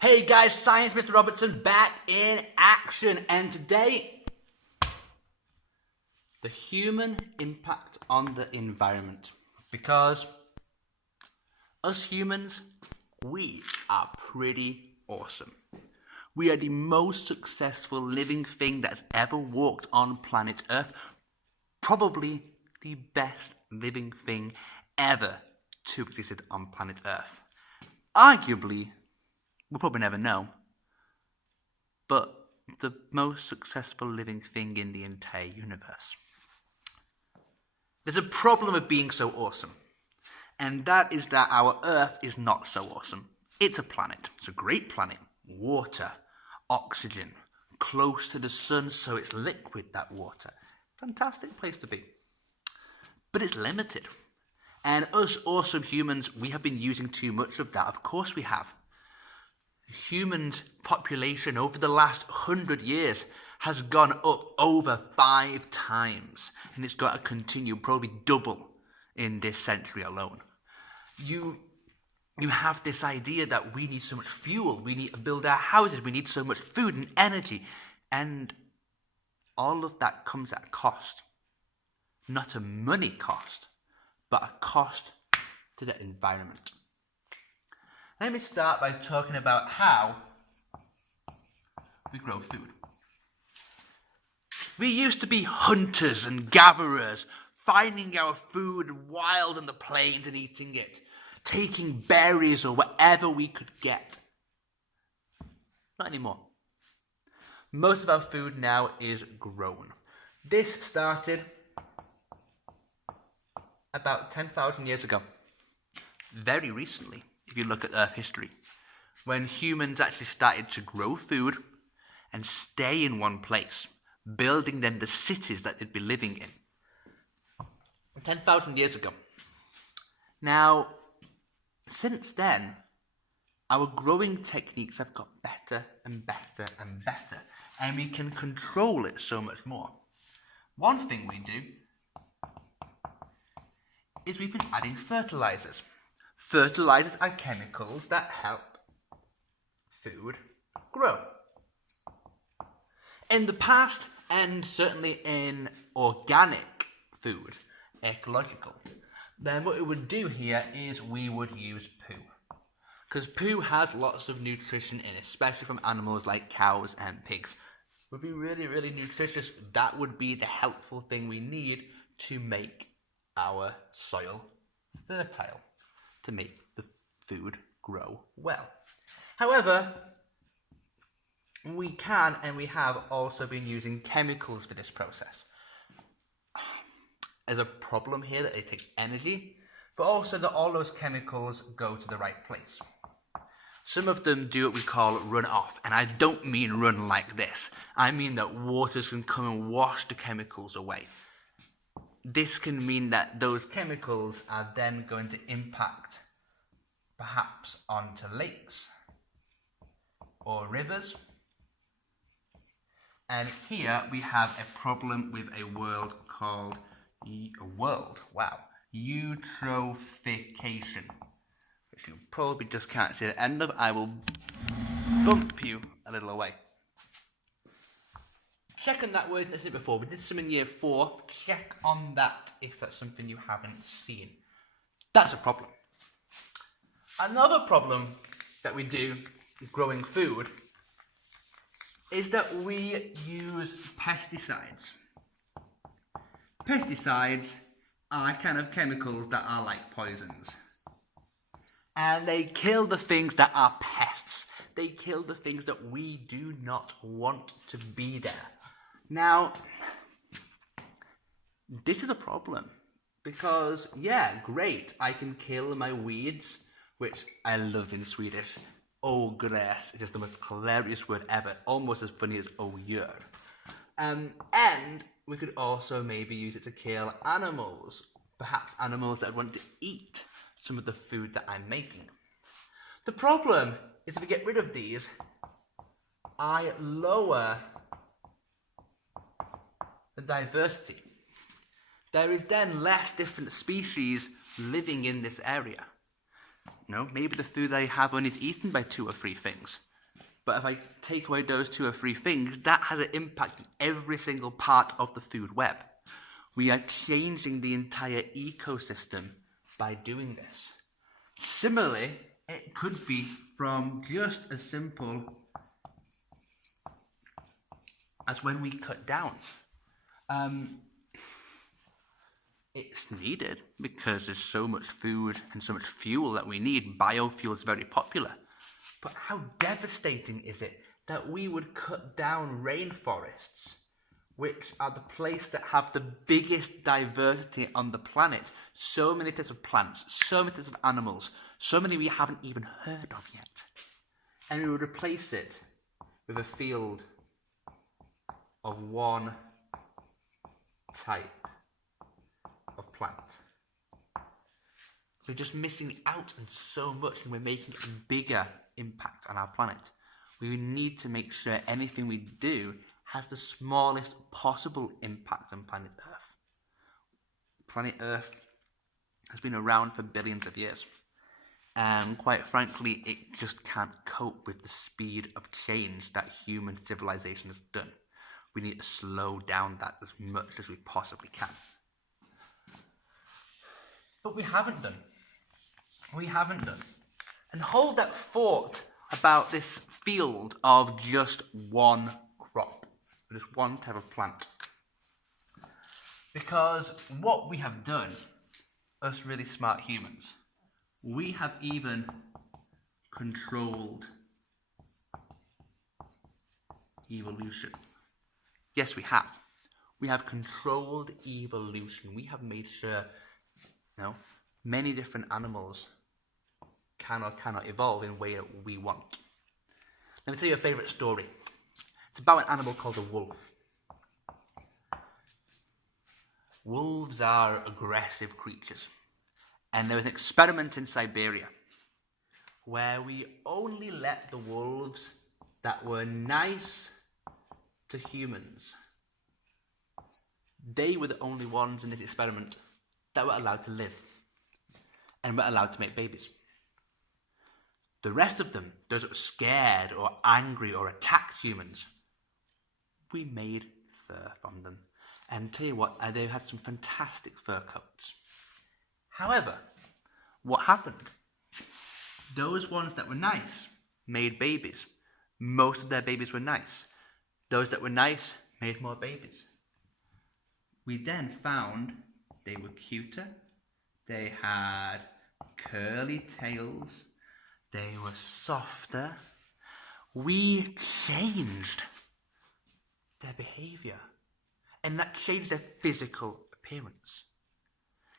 Hey guys, Science Mr. Robertson back in action, and today, the human impact on the environment. Because us humans, we are pretty awesome. We are the most successful living thing that's ever walked on planet Earth. Probably the best living thing ever to exist on planet Earth. Arguably, we'll probably never know, but the most successful living thing in the entire universe. There's a problem with being so awesome, and that is that our Earth is not so awesome. It's a planet. It's a great planet. Water, oxygen, close to the sun, so it's liquid, that water. Fantastic place to be. But it's limited. And us awesome humans, we have been using too much of that. Of course we have. Humans' population over the last 100 years has gone up over 5 times, and it's got to continue, probably double in this century alone. You have this idea that we need so much fuel, we need to build our houses, we need so much food and energy, and all of that comes at a cost. Not a money cost, but a cost to the environment. Let me start by talking about how we grow food. We used to be hunters and gatherers, finding our food wild on the plains and eating it, taking berries or whatever we could get. Not anymore. Most of our food now is grown. This started about 10,000 years ago. Very recently, if you look at Earth history, when humans actually started to grow food and stay in one place, building then the cities that they'd be living in. 10,000 years ago. Now, since then, our growing techniques have got better and better and better, and we can control it so much more. One thing we do is we've been adding fertilizers. Fertilizers are chemicals that help food grow. In the past, and certainly in organic food, ecological, then what we would do here is we would use poo. Because poo has lots of nutrition in it, especially from animals like cows and pigs. It would be really, really nutritious. That would be the helpful thing we need to make our soil fertile, to make the food grow well. However, we can and we have also been using chemicals for this process. There's a problem here that they take energy, but also that all those chemicals go to the right place. Some of them do what we call run off, and I don't mean run like this. I mean that waters can come and wash the chemicals away. This can mean that those chemicals are then going to impact perhaps onto lakes or rivers. And here we have a problem with a word called eutrophication, which you probably just can't see the end of. I will bump you a little away. Check on that word, as I said before. We did some in year 4. Check on that if that's something you haven't seen. That's a problem. Another problem that we do growing food is that we use pesticides. Pesticides are kind of chemicals that are like poisons. And they kill the things that are pests. They kill the things that we do not want to be there. Now, this is a problem. Because, yeah, great, I can kill my weeds, which I love in Swedish. Ogräs is just the most hilarious word ever, almost as funny as ogör. And we could also maybe use it to kill animals, perhaps animals that want to eat some of the food that I'm making. The problem is if we get rid of these, I lower the diversity. There is then less different species living in this area. Maybe the food I have only is eaten by 2 or 3 things. But if I take away those 2 or 3 things, that has an impact on every single part of the food web. We are changing the entire ecosystem by doing this. Similarly, it could be from just as simple as when we cut down. It's needed because there's so much food and so much fuel that we need. Biofuel is very popular. But how devastating is it that we would cut down rainforests, which are the place that have the biggest diversity on the planet? So many types of plants, so many types of animals, so many we haven't even heard of yet. And we would replace it with a field of one type of plant. We're just missing out on so much, and we're making a bigger impact on our planet. We need to make sure anything we do has the smallest possible impact on planet Earth. Planet Earth has been around for billions of years, and quite frankly, it just can't cope with the speed of change that human civilization has done. We need to slow down that as much as we possibly can. But we haven't done. And hold that thought about this field of just one crop, just one type of plant. Because what we have done, us really smart humans, we have even controlled evolution. Yes, we have. We have controlled evolution. We have made sure, many different animals can or cannot evolve in a way that we want. Let me tell you a favourite story. It's about an animal called a wolf. Wolves are aggressive creatures. And there was an experiment in Siberia where we only let the wolves that were nice to humans. They were the only ones in this experiment that were allowed to live and were allowed to make babies. The rest of them, those that were scared or angry or attacked humans, we made fur from them. And tell you what, they had some fantastic fur coats. However, what happened? Those ones that were nice made babies. Most of their babies were nice. Those that were nice made more babies. We then found they were cuter. They had curly tails. They were softer. We changed their behavior, and that changed their physical appearance.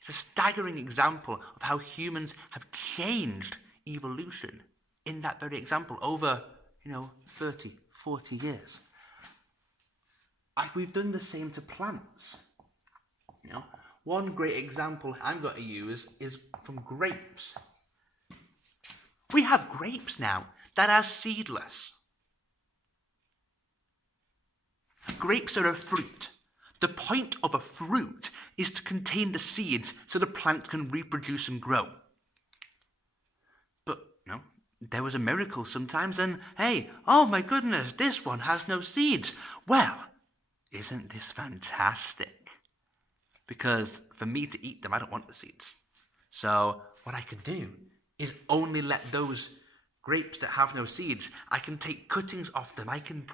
It's a staggering example of how humans have changed evolution in that very example over, 30, 40 years. We've done the same to plants. One great example I'm going to use is from grapes. We have grapes now that are seedless. Grapes are a fruit. The point of a fruit is to contain the seeds so the plant can reproduce and grow. But, there was a miracle sometimes, and hey, oh my goodness, this one has no seeds. Well, isn't this fantastic? Because for me to eat them, I don't want the seeds. So what I could do is only let those grapes that have no seeds, I can take cuttings off them. I can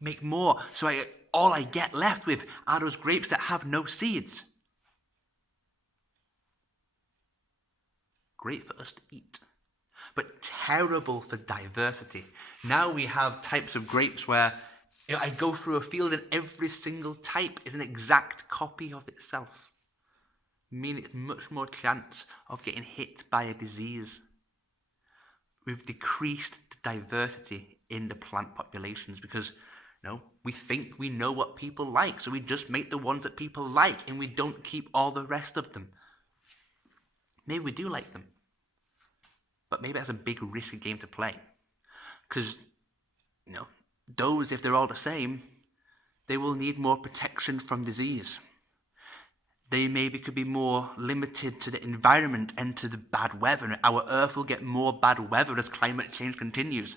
make more. So all I get left with are those grapes that have no seeds. Great for us to eat, but terrible for diversity. Now we have types of grapes where I go through a field and every single type is an exact copy of itself. Meaning it's much more chance of getting hit by a disease. We've decreased the diversity in the plant populations because, we think we know what people like, so we just make the ones that people like and we don't keep all the rest of them. Maybe we do like them, but maybe that's a big risky game to play. Because, those, if they're all the same, they will need more protection from disease. They maybe could be more limited to the environment and to the bad weather. Our Earth will get more bad weather as climate change continues.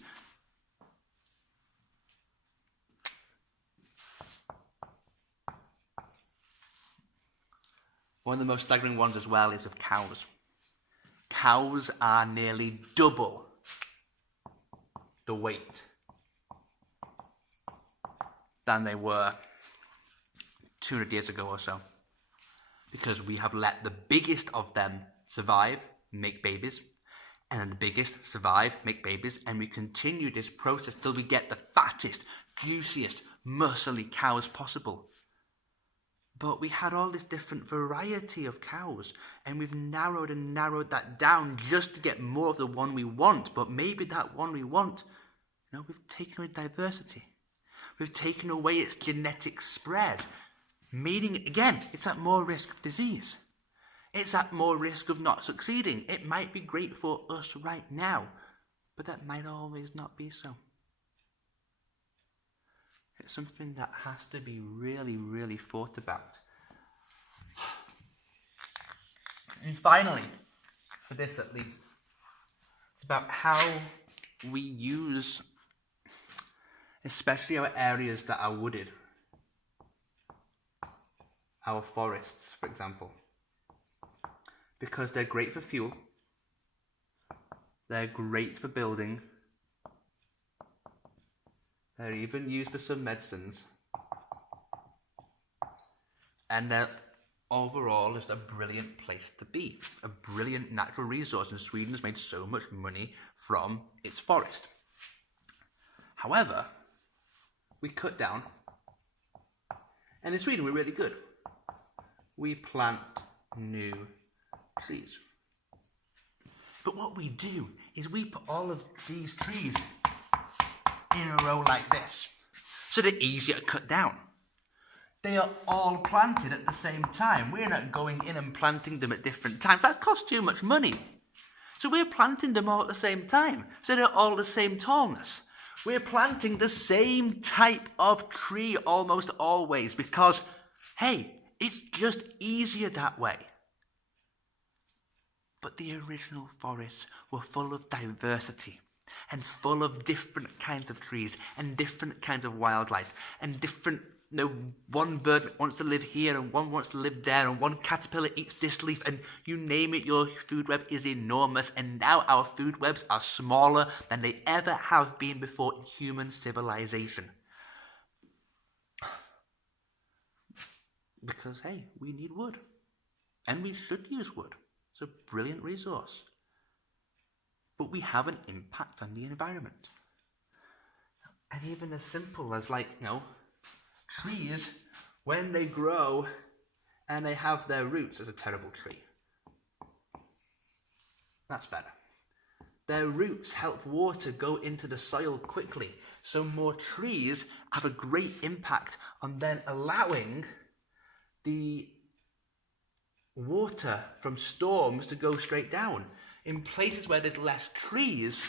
One of the most staggering ones as well is with cows. Cows are nearly double the weight than they were 200 years ago or so, because we have let the biggest of them survive, make babies, and then the biggest survive, make babies, and we continue this process till we get the fattest, juiciest, muscly cows possible. But we had all this different variety of cows, and we've narrowed and narrowed that down just to get more of the one we want. But maybe that one we want, we've taken away diversity. We've taken away its genetic spread, meaning, again, it's at more risk of disease. It's at more risk of not succeeding. It might be great for us right now, but that might always not be so. It's something that has to be really, really thought about. And finally, for this at least, it's about how we use, especially our areas that are wooded, our forests, for example, because they're great for fuel, they're great for building, they're even used for some medicines, and they're overall just a brilliant place to be, a brilliant natural resource, and Sweden has made so much money from its forest. However, we cut down, and in Sweden we're really good. We plant new trees. But what we do is we put all of these trees in a row like this, so they're easier to cut down. They are all planted at the same time. We're not going in and planting them at different times. That costs too much money. So we're planting them all at the same time, so they're all the same tallness. We're planting the same type of tree almost always because, hey, it's just easier that way. But the original forests were full of diversity and full of different kinds of trees and different kinds of wildlife and different, one bird wants to live here and one wants to live there and one caterpillar eats this leaf and you name it, your food web is enormous, and now our food webs are smaller than they ever have been before in human civilization. Because, hey, we need wood. And we should use wood. It's a brilliant resource. But we have an impact on the environment. And even as simple as trees, when they grow and they have their roots as a terrible tree. That's better. Their roots help water go into the soil quickly. So more trees have a great impact on then allowing the water from storms to go straight down. In places where there's less trees,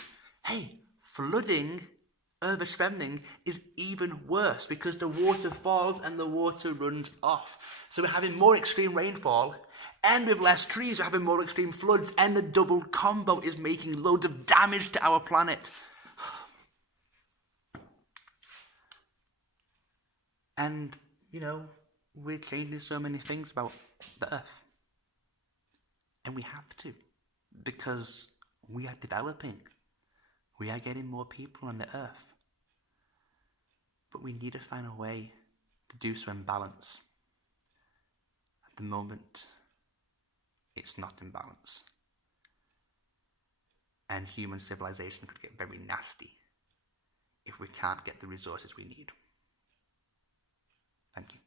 hey, flooding, översvämning, is even worse because the water falls and the water runs off. So we're having more extreme rainfall, and with less trees we're having more extreme floods, and the double combo is making loads of damage to our planet. And, we're changing so many things about the Earth. And we have to, because we are developing. We are getting more people on the Earth. But we need to find a way to do so in balance. At the moment, it's not in balance. And human civilization could get very nasty if we can't get the resources we need. Thank you.